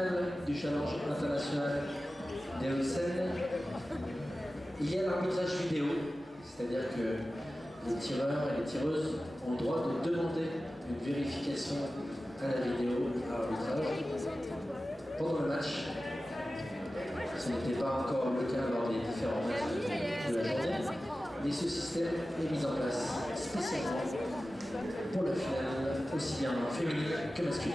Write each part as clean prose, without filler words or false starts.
finale du challenge international des Hauts-de-Seine, il y a l'arbitrage vidéo, c'est-à-dire que les tireurs et les tireuses ont le droit de demander une vérification à la vidéo, à l'arbitrage, pendant le match. Ce n'était pas encore le cas lors des différents matchs de la journée, mais ce système est mis en place spécialement pour la finale, aussi bien féminine que masculine.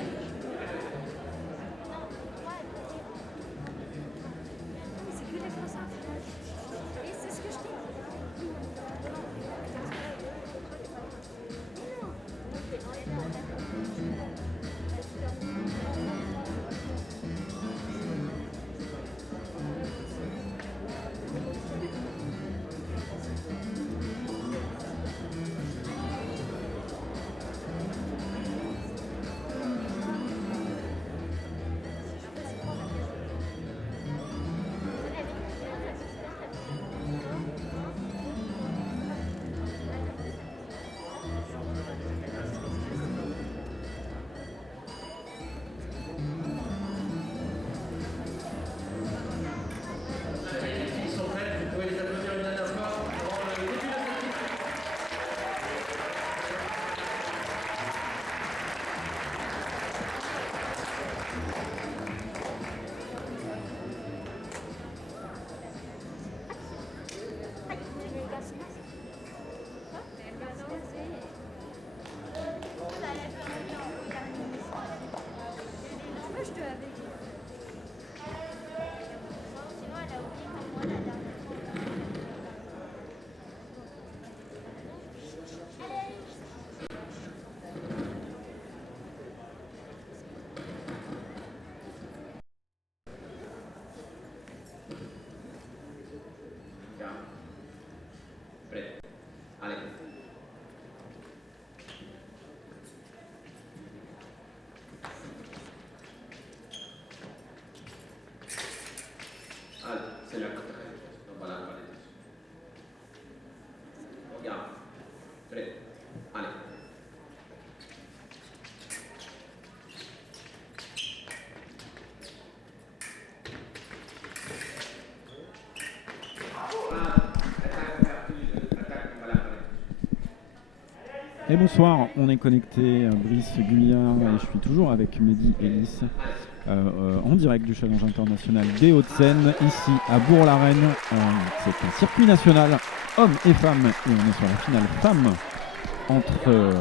C'est la donc voilà, on va les toucher. Regarde. Prêt. Allez. Et bonsoir, on est connecté à Brice Gulliard et je suis toujours avec Mehdi et Lys en direct du challenge international des Hauts-de-Seine, ici à Bourg-la-Reine. C'est un circuit national, hommes et femmes, et on est sur la finale femmes entre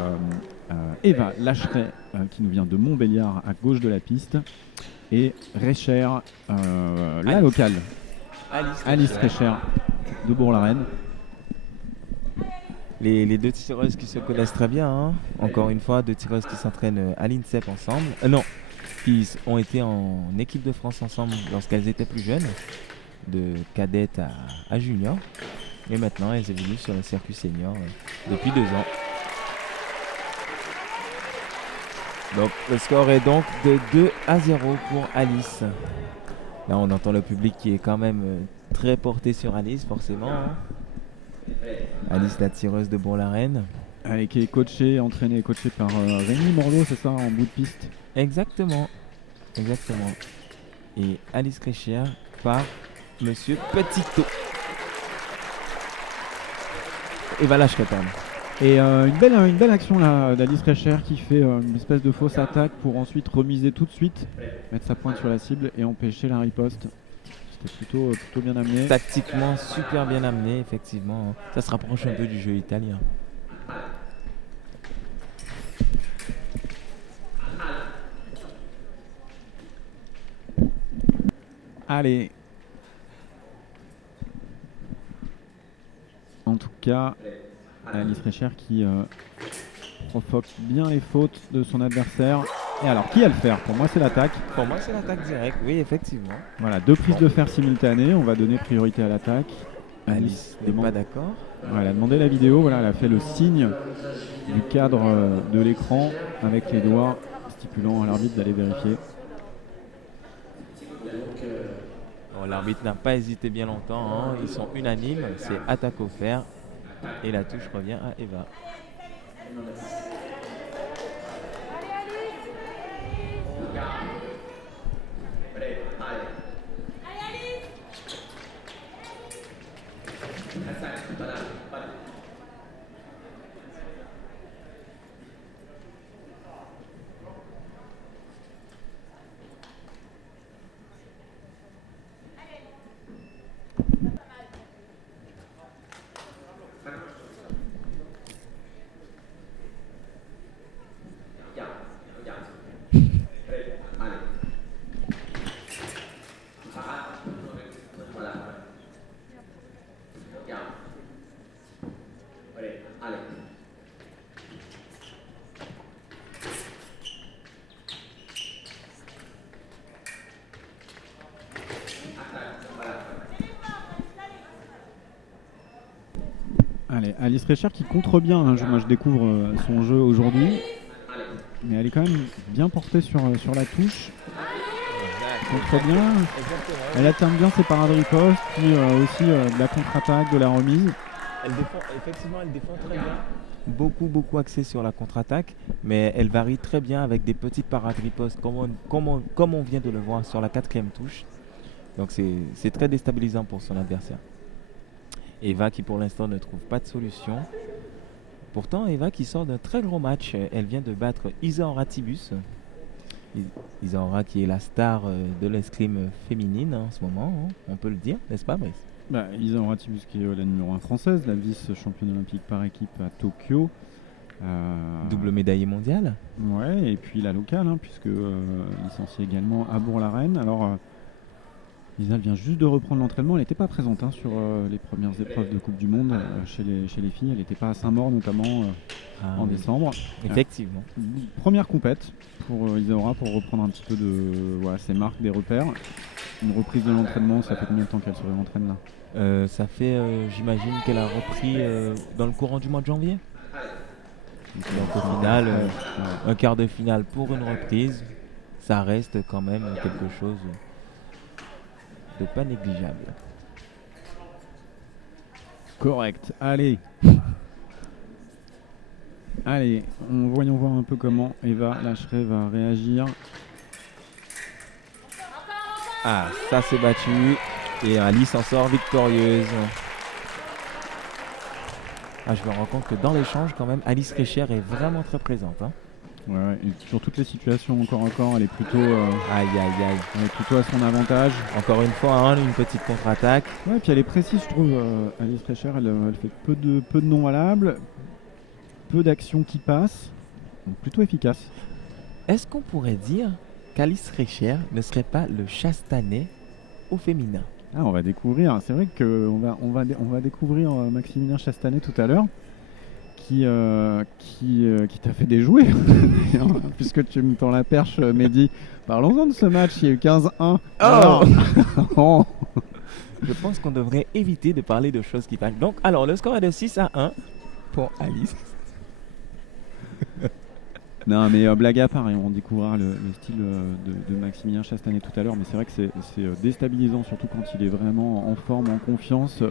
Eva Lacheret, qui nous vient de Montbéliard à gauche de la piste, et Recher, la locale, Alice Recher de Bourg-la-Reine. Les deux tireuses qui se connaissent très bien, hein. Encore une fois, deux tireuses qui s'entraînent à l'INSEP ensemble. Non, qui ont été en équipe de France ensemble lorsqu'elles étaient plus jeunes, de cadette à junior. Et maintenant, elles évoluent sur le circuit senior depuis 2 ans. Donc, le score est donc de 2-0 pour Alice. Là, on entend le public qui est quand même très porté sur Alice, forcément, hein. Alice, la tireuse de Bourg-la-Reine. Qui est coachée, entraînée et coachée par Rémi Morlot, c'est ça, en bout de piste. Exactement. Exactement. Et Alice Recher par Monsieur Petito. Eva Lacheret, pardon. Et une belle action là d'Alice Recher qui fait une espèce de fausse attaque pour ensuite remiser tout de suite, mettre sa pointe sur la cible et empêcher la riposte. C'était plutôt bien amené. Tactiquement super bien amené, effectivement. Ça se rapproche un peu du jeu italien. Allez. En tout cas, Alice Recher qui provoque bien les fautes de son adversaire. Et alors, qui a le fer? Pour moi, c'est l'attaque. Pour moi, c'est l'attaque directe, oui, effectivement. Voilà, 2 prises de fer simultanées. On va donner priorité à l'attaque. Alice n'est pas d'accord. Ouais, elle a demandé la vidéo. Voilà, elle a fait le signe du cadre de l'écran avec les doigts stipulant à l'arbitre d'aller vérifier. Bon, l'arbitre n'a pas hésité bien longtemps, hein. Ils sont unanimes. C'est attaque au fer. Et la touche revient à Eva. Allez. Allez, Alice Recher qui contre bien, hein. Moi je découvre son jeu aujourd'hui, Allez. mais elle est quand même bien portée sur la touche. Elle contre bien, elle atteint bien ses parades riposte, puis aussi de la contre-attaque, de la remise. Effectivement, elle défend très bien. Beaucoup axée sur la contre-attaque, mais elle varie très bien avec des petites parades riposte, comme on vient de le voir sur la 4e touche. Donc c'est très déstabilisant pour son adversaire. Eva qui pour l'instant ne trouve pas de solution. Pourtant, Eva qui sort d'un très gros match, elle vient de battre Isaura Tibus. Isaura qui est la star de l'escrime féminine en ce moment, hein, on peut le dire, n'est-ce pas Brice? Isaura Tibus qui est la numéro 1 française, la vice-championne olympique par équipe à Tokyo. Double médaillée mondiale. Ouais, et puis la locale, hein, puisque licenciée également à Bourg-la-Reine. Alors, Isa vient juste de reprendre l'entraînement. Elle n'était pas présente sur les premières épreuves de Coupe du Monde chez les filles. Elle n'était pas à Saint-Maur notamment en décembre. Effectivement. Première compète pour Isaura pour reprendre un petit peu de ses marques, des repères. Une reprise de l'entraînement, ça fait combien de temps qu'elle se réentraîne là? Ça fait, j'imagine qu'elle a repris dans le courant du mois de janvier. Donc au final, un quart de finale pour une reprise, ça reste quand même quelque chose de pas négligeable. Correct. Allez, voyons voir un peu comment Eva Lacheret va réagir. Ah, ça s'est battu et Alice en sort victorieuse. Je me rends compte que dans l'échange quand même, Alice Recher est vraiment très présente. Hein. Ouais, et sur toutes les situations encore, elle est plutôt, Aïe. elle est plutôt à son avantage. Encore une fois, une petite contre-attaque. Ouais, puis elle est précise, je trouve. Alice Recher, elle fait peu de non valables, peu d'actions qui passent, donc plutôt efficace. Est-ce qu'on pourrait dire qu'Alice Recher ne serait pas le Chastanet au féminin? On va découvrir. C'est vrai qu'on va découvrir Maximilien Chastanet tout à l'heure, qui t'a fait déjouer, puisque tu me tends la perche, Mehdi. Parlons-en de ce match, il y a eu 15-1. Oh. Je pense qu'on devrait éviter de parler de choses qui parlent. Donc, alors, le score est de 6-1 pour Alice. Non, mais blague à part, et on découvrira le style de Maximilien Chastanet tout à l'heure, mais c'est vrai que c'est déstabilisant, surtout quand il est vraiment en forme, en confiance.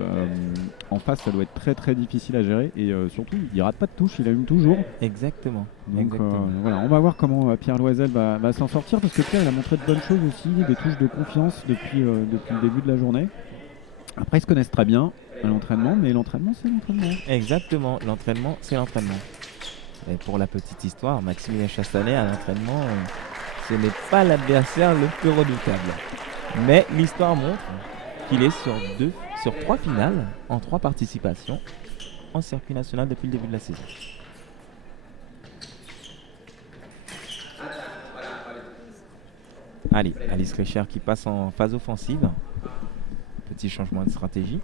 En face, ça doit être très très difficile à gérer, et surtout, il rate pas de touche, il allume toujours. Exactement. Donc voilà, on va voir comment Pierre Loisel va s'en sortir, parce que Pierre, il a montré de bonnes choses aussi, des touches de confiance depuis le début de la journée. Après, ils se connaissent très bien à l'entraînement, mais l'entraînement, c'est l'entraînement. Exactement, l'entraînement, c'est l'entraînement. Et pour la petite histoire, Maximilien Chastanet à l'entraînement, ce n'est pas l'adversaire le plus redoutable. Mais l'histoire montre qu'il est sur 3 finales en 3 participations en circuit national depuis le début de la saison. Allez, Alice Recher qui passe en phase offensive. Petit changement de stratégie.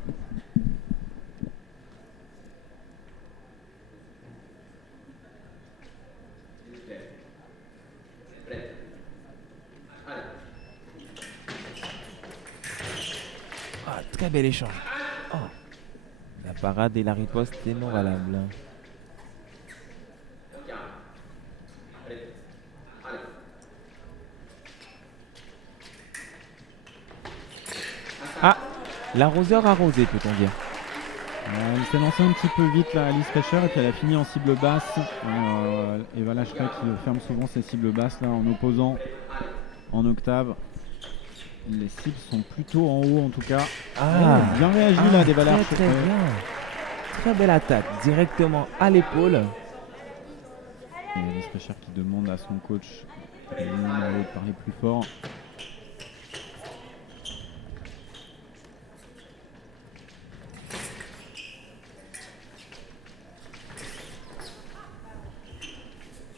Très bel échange. La parade et la riposte est non valable. L'arroseur arrosé, peut-on dire. Elle s'est lancée un petit peu vite là, Alice Recher, et puis elle a fini en cible basse. Eva Lacheret qui ferme souvent ses cibles basses là en opposant en octave. Les cibles sont plutôt en haut en tout cas. Bien réagi là des Lacheret. Très bien. Très belle attaque, directement à l'épaule. Et Alice Recher qui demande à son coach de parler plus fort.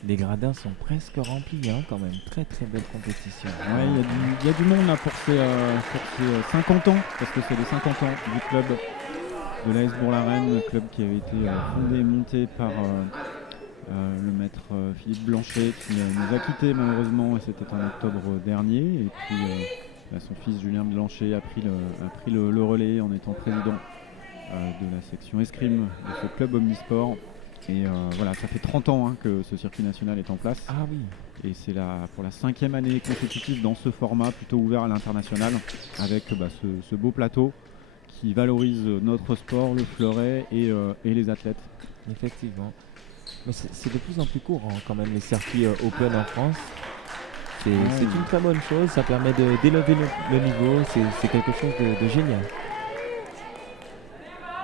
Les gradins sont presque remplis quand même. Très très belle compétition. Ouais, il y a du monde là pour ces 50 ans, parce que c'est les 50 ans du club de l'AS Bourg-la-Reine, club qui avait été fondé et monté par le maître Philippe Blanchet, qui nous a quittés malheureusement, et c'était en octobre dernier. Et puis son fils Julien Blanchet a pris le relais en étant président de la section escrime de ce club omnisport. Et voilà, ça fait 30 ans que ce circuit national est en place. Ah oui. Et c'est pour la 5e année consécutive dans ce format plutôt ouvert à l'international, avec ce beau plateau qui valorise notre sport, le fleuret et les athlètes. Effectivement. Mais c'est de plus en plus courant quand même les circuits open en France. C'est une très bonne chose, ça permet d'élever le niveau, c'est quelque chose de génial.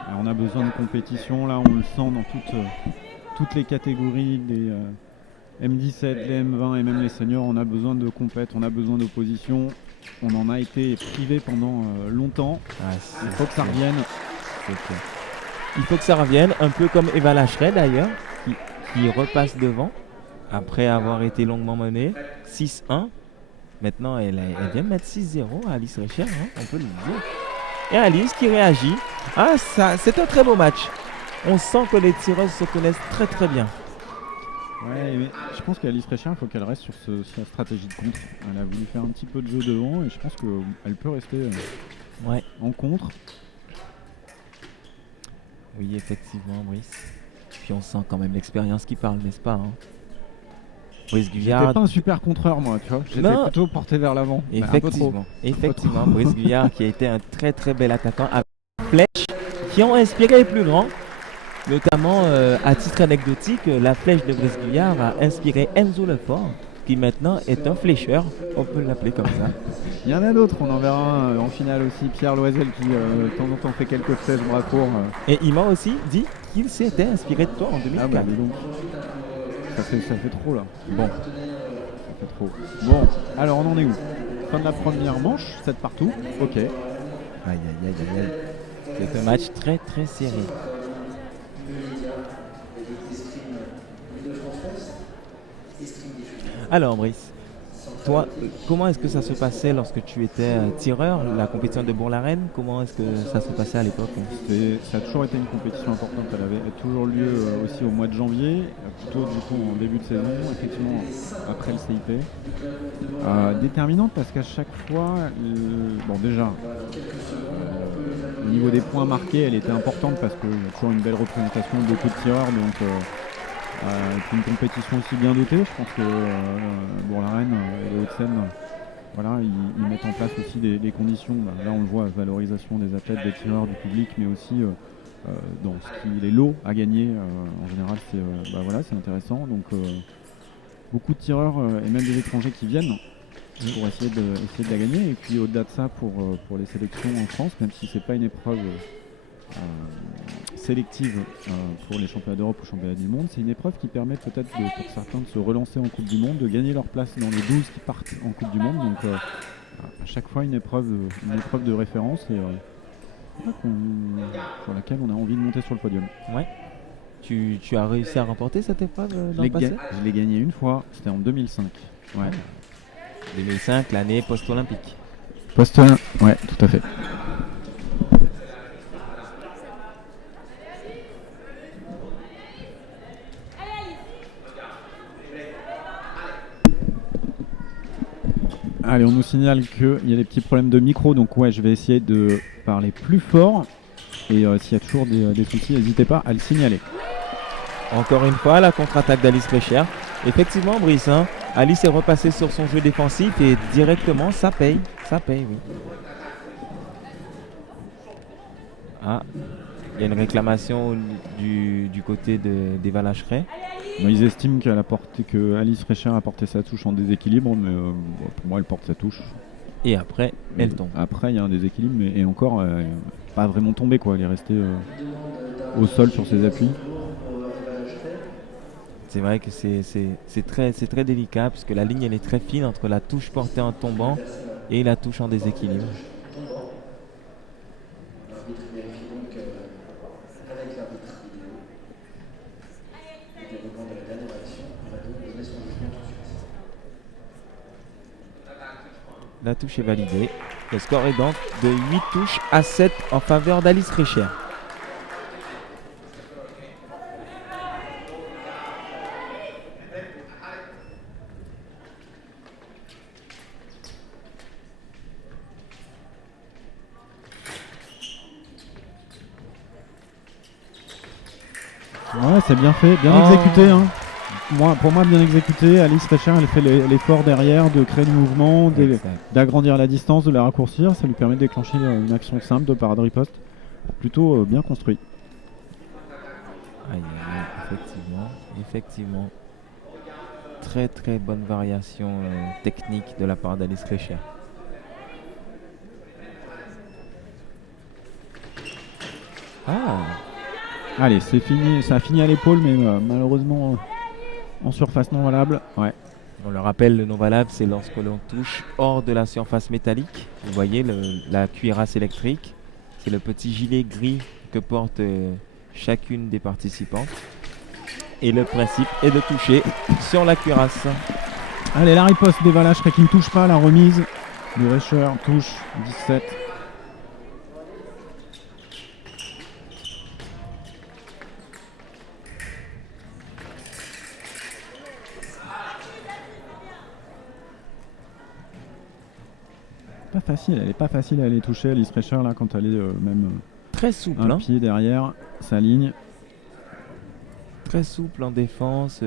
Alors, on a besoin de compétition, là on le sent dans toutes les catégories des M17, les M20 et même les seniors. On a besoin de compète, on a besoin d'opposition. On en a été privé pendant longtemps. Il faut que ça revienne. Il faut que ça revienne, un peu comme Eva Lacheret d'ailleurs, qui repasse devant après avoir été longuement menée 6-1. Maintenant, elle vient de mettre 6-0 à Alice Recher, on peut le dire. Et Alice qui réagit. Ah, ça, c'est un très beau match. On sent que les tireuses se connaissent très très bien. Ouais, mais je pense qu'Alice Recher, il faut qu'elle reste sur sa stratégie de contre. Elle a voulu faire un petit peu de jeu devant et je pense qu'elle peut rester en contre. Oui, effectivement, Brice. Puis on sent quand même l'expérience qui parle, n'est-ce pas Brice Guyard. J'étais pas un super contreur, moi, tu vois. J'étais plutôt porté vers l'avant. Effectivement, Brice Guyard qui a été un très très bel attaquant avec flèches qui ont inspiré les plus grands. Notamment, à titre anecdotique, la flèche de Brice Guyard a inspiré Enzo Lefort, qui maintenant est un flécheur, on peut l'appeler comme ça. Il y en a d'autres, on en verra un en finale aussi. Pierre Loisel qui de temps en temps fait quelques flèches bras courts. Et il m'a aussi dit qu'il s'était inspiré de toi en 2004. Ah bah dis donc. Ça fait trop là. Bon. Ça fait trop. Bon, alors on en est où? Fin de la première manche, 7 partout. Ok. Aïe aïe aïe aïe aïe. C'est un match très très serré. Alors Brice, toi, comment est-ce que ça se passait lorsque tu étais tireur, la compétition de Bourg-la-Reine? Comment est-ce que ça se passait à l'époque? Ça a toujours été une compétition importante, elle avait toujours lieu aussi au mois de janvier, plutôt du coup en début de saison, effectivement après le CIP. Déterminante parce qu'à chaque fois, au niveau des points marqués, elle était importante parce qu'il y a toujours une belle représentation de beaucoup de tireurs, donc une compétition aussi bien dotée. Je pense que Bourg-la-Reine et les Hauts-de-Seine, voilà, ils mettent en place aussi des conditions. Là, on le voit, valorisation des athlètes, des tireurs, du public, mais aussi dans les lots à gagner. En général, c'est intéressant. Donc, beaucoup de tireurs et même des étrangers qui viennent pour essayer de la gagner. Et puis, au-delà de ça, pour les sélections en France, même si c'est pas une épreuve sélective pour les championnats d'Europe ou championnats du monde, c'est une épreuve qui permet peut-être pour certains de se relancer en Coupe du Monde, de gagner leur place dans les 12 qui partent en Coupe du Monde. Donc à chaque fois une épreuve de référence et sur laquelle on a envie de monter sur le podium. Ouais. Tu as réussi à remporter cette épreuve dans le passé? Je l'ai gagné une fois, c'était en 2005. Ouais. 2005, l'année post-olympique. Ouais, tout à fait. Allez, on nous signale qu'il y a des petits problèmes de micro, donc ouais, je vais essayer de parler plus fort. Et s'il y a toujours des soucis, n'hésitez pas à le signaler. Encore une fois, la contre-attaque d'Alice Recher. Effectivement, Brice, Alice est repassée sur son jeu défensif et directement, ça paye. Ça paye, oui. Ah, il y a une réclamation du côté d'Eva Lacheret. Ils estiment que Alice Recher a porté sa touche en déséquilibre, mais pour moi, elle porte sa touche. Et après, elle tombe. Après, il y a un déséquilibre, mais encore, pas vraiment tombée, quoi. Elle est restée au sol sur ses appuis. C'est vrai que c'est très délicat, puisque la ligne elle est très fine entre la touche portée en tombant et la touche en déséquilibre. La touche est validée. Le score est donc de 8 touches à 7 en faveur d'Alice Recher. Ouais, c'est bien fait, bien exécuté. Hein. Pour moi, bien exécuté. Alice Recher, elle fait l'effort derrière de créer du mouvement, d'agrandir la distance, de la raccourcir. Ça lui permet de déclencher une action simple de parade riposte. Plutôt bien construit. Aïe, aïe, effectivement, effectivement. Très très bonne variation technique de la part d'Alice Recher. Ah, Allez, c'est fini. Ça a fini à l'épaule, mais malheureusement en surface non valable. Ouais. on le rappelle, le non valable, c'est lorsque l'on touche hors de la surface métallique. Vous voyez la cuirasse électrique. C'est le petit gilet gris que porte chacune des participantes. Et le principe est de toucher sur la cuirasse. Allez, la riposte des Valacherais qui ne touche pas. La remise de Recher touche 17. Pas facile, elle est pas facile à aller toucher, Alice Recher là quand elle est même Très souple, un hein. pied derrière sa ligne. Très souple en défense.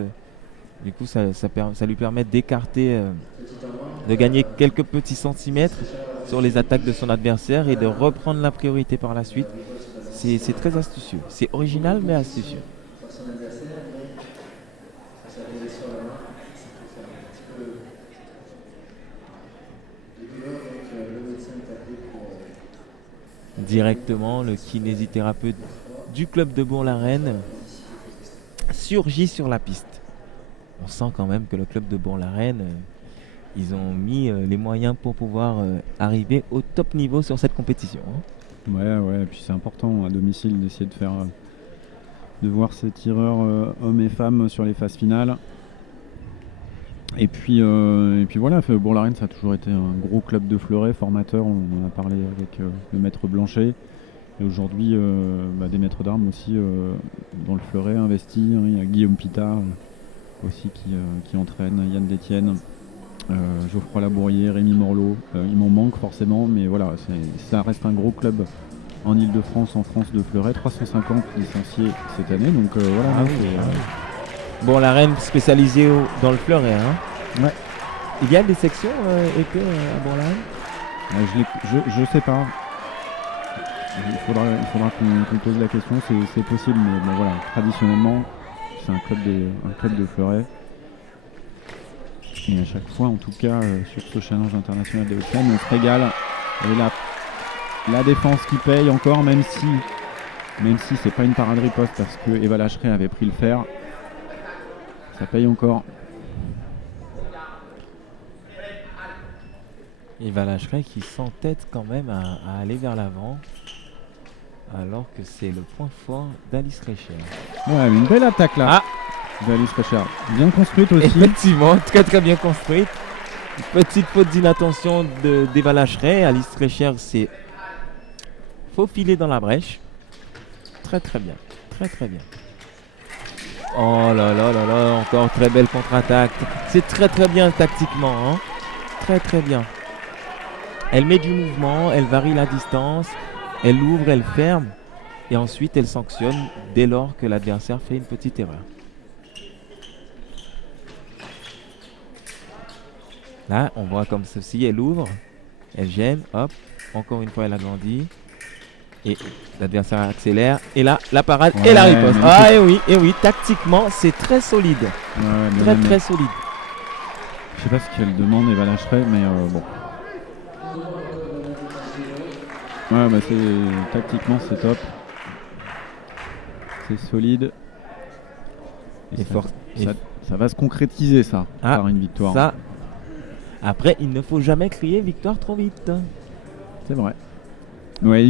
Du coup, ça lui permet d'écarter, de gagner quelques petits centimètres sur les attaques de son adversaire et de reprendre la priorité par la suite. C'est très astucieux. C'est original mais astucieux. Directement, le kinésithérapeute du club de Bourg-la-Reine surgit sur la piste. On sent quand même que le club de Bourg-la-Reine, ils ont mis les moyens pour pouvoir arriver au top niveau sur cette compétition. Hein. Ouais, et puis c'est important à domicile d'essayer de faire de voir ces tireurs hommes et femmes sur les phases finales. Et puis voilà, Bourg-la-Reine, ça a toujours été un gros club de fleuret, formateur, on en a parlé avec le maître Blanchet. Et aujourd'hui, des maîtres d'armes aussi dans le fleuret investis. Hein, il y a Guillaume Pitard aussi qui entraîne, Yann Détienne, Geoffroy Labourier, Rémi Morlot. Il m'en manque forcément, mais voilà, ça reste un gros club en Ile-de-France, en France de fleuret. 350 licenciés cette année, donc voilà. Ah oui, Bourg-la-Reine spécialisée dans le fleuret. Hein. Ouais. Il y a des sections épées à Bourg-la-Reine? Je sais pas. Il faudra qu'on pose la question, c'est possible, mais bon, voilà, traditionnellement, c'est un club de fleuret. Et à chaque fois, en tout cas, sur ce challenge international des Hauts-de-Seine, on se régale. Et la défense qui paye encore, même si c'est pas une parade riposte parce que Eva Lacheret avait pris le fer, ça paye encore. Eva Lacheret qui s'entête quand même à aller vers l'avant. Alors que c'est le point fort d'Alice Recher. Ouais, une belle attaque là d'Alice Recher. Bien construite aussi. Effectivement, très très bien construite. Petite faute d'inattention d'Eva Lacheret. Alice Recher s'est faufilée dans la brèche. Très très bien. Très très bien. Oh là là là là, encore très belle contre-attaque. C'est très très bien tactiquement. Hein. Très très bien. Elle met du mouvement, elle varie la distance. Elle ouvre, elle ferme et ensuite elle sanctionne dès lors que l'adversaire fait une petite erreur. Là, on voit comme ceci, elle ouvre, elle gêne, hop, encore une fois elle agrandit et l'adversaire accélère et là, la parade et la riposte. Ah et oui, tactiquement c'est très solide, très solide. Je sais pas ce qu'elle demande Eva Lacheret, mais bon. Ouais, tactiquement c'est top. C'est solide. Et ça va se concrétiser ça par une victoire. Ça. Après, il ne faut jamais crier victoire trop vite. C'est vrai. Ouais,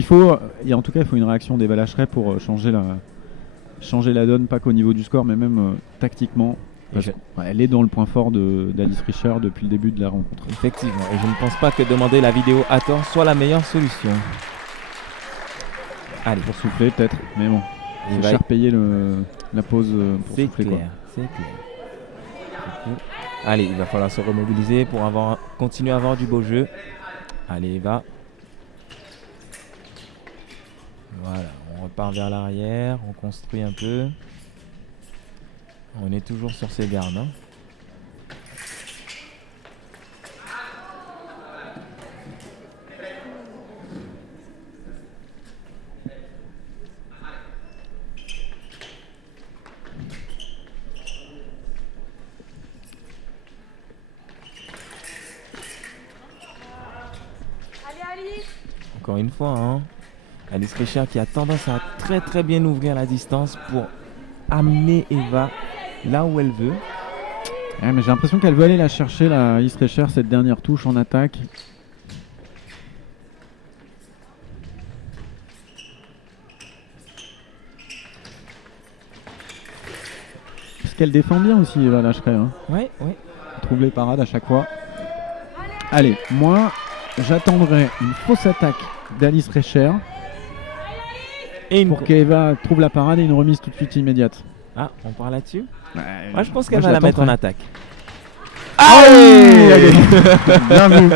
en tout cas, il faut une réaction d'Eva Lacheret pour changer la donne, pas qu'au niveau du score, mais même tactiquement. Elle est dans le point fort d'Alice Recher depuis le début de la rencontre. Effectivement, et je ne pense pas que demander la vidéo à tort soit la meilleure solution. Allez. Pour souffler peut-être, mais bon. Il faut cher payer la pause pour souffler. C'est clair. Allez, il va falloir se remobiliser pour continuer à avoir du beau jeu. Allez, Eva. Voilà, on repart vers l'arrière, on construit un peu. On est toujours sur ses gardes. Hein. Encore une fois, hein, Alice Recher qui a tendance à très très bien ouvrir la distance pour amener Eva là où elle veut. Ouais, mais j'ai l'impression qu'elle veut aller la chercher, la Alice Recher, cette dernière touche en attaque. Parce qu'elle défend bien aussi, Eva Lâcheray. Hein. Ouais. Elle trouve les parades à chaque fois. Allez, moi, j'attendrai une fausse attaque d'Alice Recher Et pour qu'Eva trouve la parade et une remise tout de suite immédiate. Ah, on part là-dessus. Ouais, Moi, je pense moi, qu'elle va la mettre en tenterai. attaque. Allez, bien vu.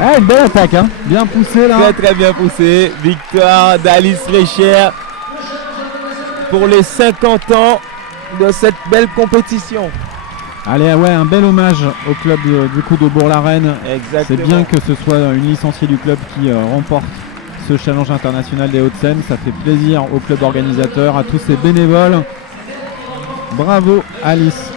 Ah, une belle attaque, hein. Bien poussée là. Très très bien poussé. Victoire d'Alice Recher pour les 50 ans de cette belle compétition. Allez, ouais, un bel hommage au club du coup de Bourg-la-Reine. Exactement. C'est bien que ce soit une licenciée du club qui remporte ce challenge international des Hauts-de-Seine. Ça fait plaisir au club organisateur, à tous ces bénévoles. Bravo Alice.